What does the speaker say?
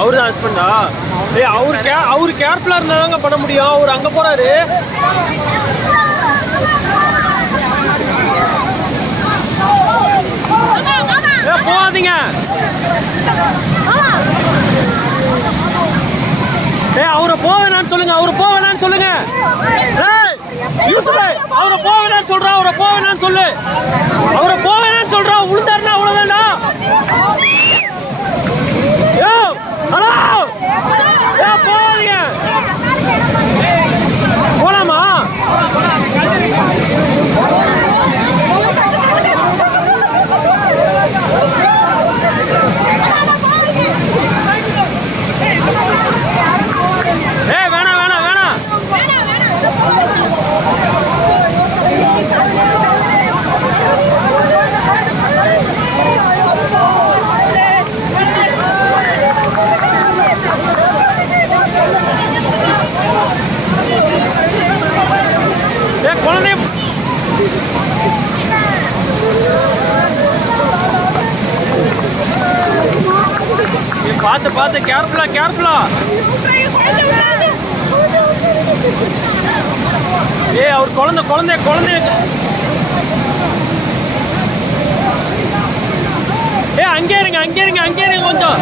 அவரு தான் ஹஸ்பண்டா? ஏய் அவரு கேர்ஃபுல்லா இருந்தாதாங்க பண்ண முடியும். அவர் அங்க போறாரு. போகாதீங்க. அவரை போவேனான்னு சொல்லுங்க. அவரை போவேனான்னு சொல்லுங்க. அவரை போவேனான்னு சொல்றான். அவரை போவேனான்னு சொல்லு. அவரை போவேனான்னு சொல்றான். உளுந்தாருன்னா அவ்வளவுதான்டா. ஹலோ, போகாதீங்க. போலாமா? வேணாம் வேணாம் வேணாம். குழந்தை பார்த்து பார்த்து கேர்ஃபுல்லா கேர்ஃபுல்லா. அவர் குழந்தை குழந்தை குழந்தை. அங்கே இருங்க அங்கே இருங்க அங்கே இருங்க கொஞ்சம்.